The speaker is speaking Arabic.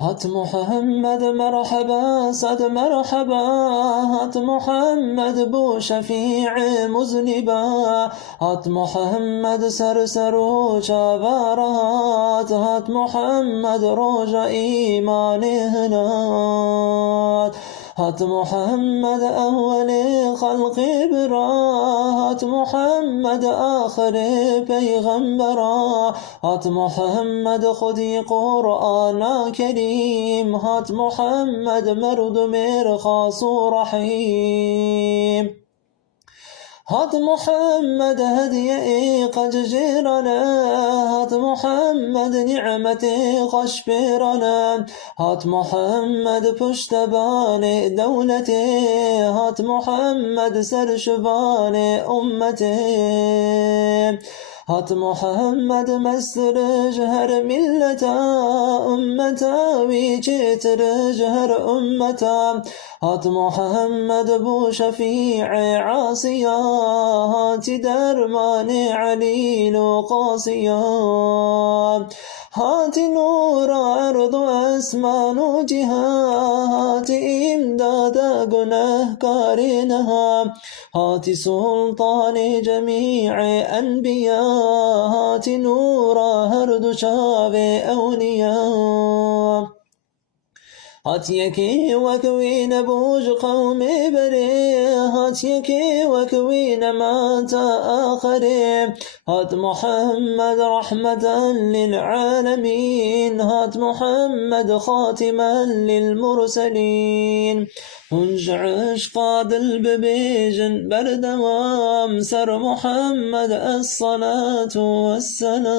هات محمد مرحبا صد مرحبا، هات محمد بو شفيع مذنبا، هات محمد سر و چاوارات، هات محمد روج ایمان هنات، هات محمد أول خلق برا، هات محمد آخر پیغمبرا، هات محمد خودی قرآن کریم، هات محمد مردم خاص و رحیم، هات محمد هدیه قد جیرانه، هات محمد نعمت خوش پیرانه، هات محمد پشتبان دولته، هات محمد سرشبان امته، هات محمد مستر جهر ملتا أمتا ويجيتر جهر أمتا، هات محمد بو شفيع عاصيا، هات درمان عليل قاسيا، هات نور أرض أسمان جهات إمداد گنهكارنها، هات سلطان جميع أنبياء، هات نور هرد شاب أولياء، هات يكي وكوين بوج قوم بري، هات يكي وكوين مات آخرين، هات محمد رحمة للعالمين، هات محمد خاتما للمرسلين، هنج عشق دل ببيجن بردوام، سر محمد الصلاة والسلام.